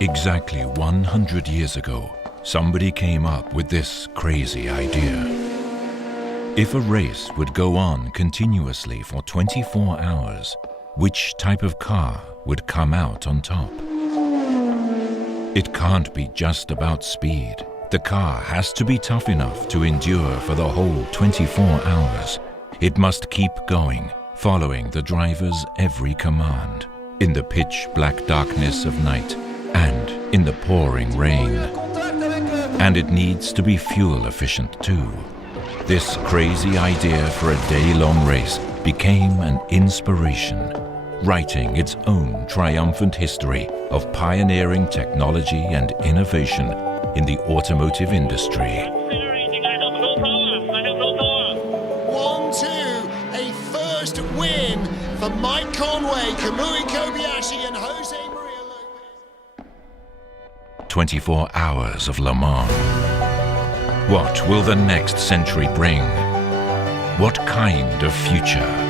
Exactly 100 years ago, somebody came up with this crazy idea. If a race would go on continuously for 24 hours, which type of car would come out on top? It can't be just about speed. The car has to be tough enough to endure for the whole 24 hours. It must keep going, following the driver's every command, in the pitch-black darkness of night and in the pouring rain. And it needs to be fuel efficient too. This crazy idea for a day-long race became an inspiration, writing its own triumphant history of pioneering technology and innovation in the automotive industry. 1-2, a first win for Mike Conway, Kamui Kobayashi and Jose Maria Lopez. 24 hours of Le Mans. What will the next century bring? What kind of future?